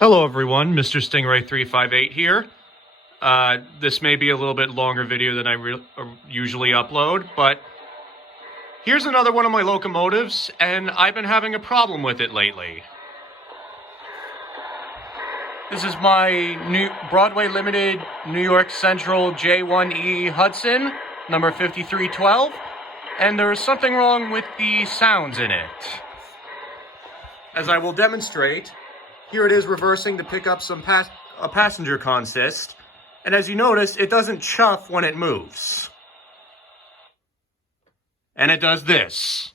Hello everyone, Mr. Stingray 358 here. This may be a little bit longer video than I usually upload, but here's another one of my locomotives, and I've been having a problem with it lately. This is my new Broadway Limited New York Central J1E Hudson, number 5312, and there's something wrong with the sounds in it. As I will demonstrate, here it is reversing to pick up some a passenger consist, and as you notice, it doesn't chuff when it moves. And it does this.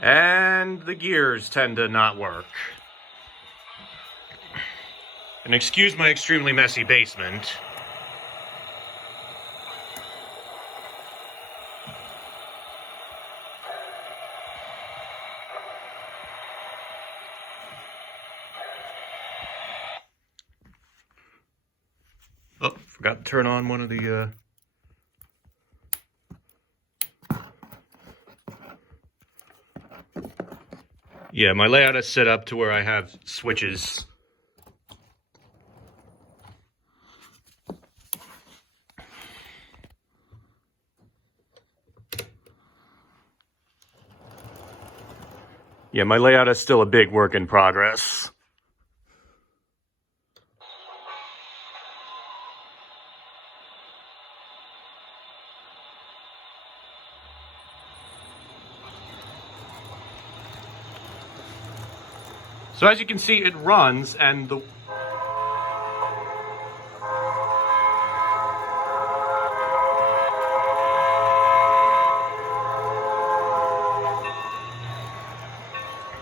And the gears tend to not work. And excuse my extremely messy basement. Oh, forgot to turn on one of the yeah, my layout is set up to where I have switches. Yeah, my layout is still a big work in progress. So as you can see, it runs, and the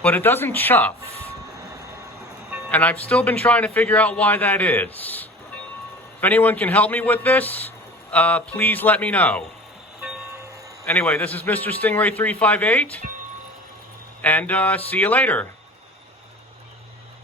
but it doesn't chuff. And I've still been trying to figure out why that is. If anyone can help me with this, please let me know. Anyway, this is Mr. Stingray 358, and see you later.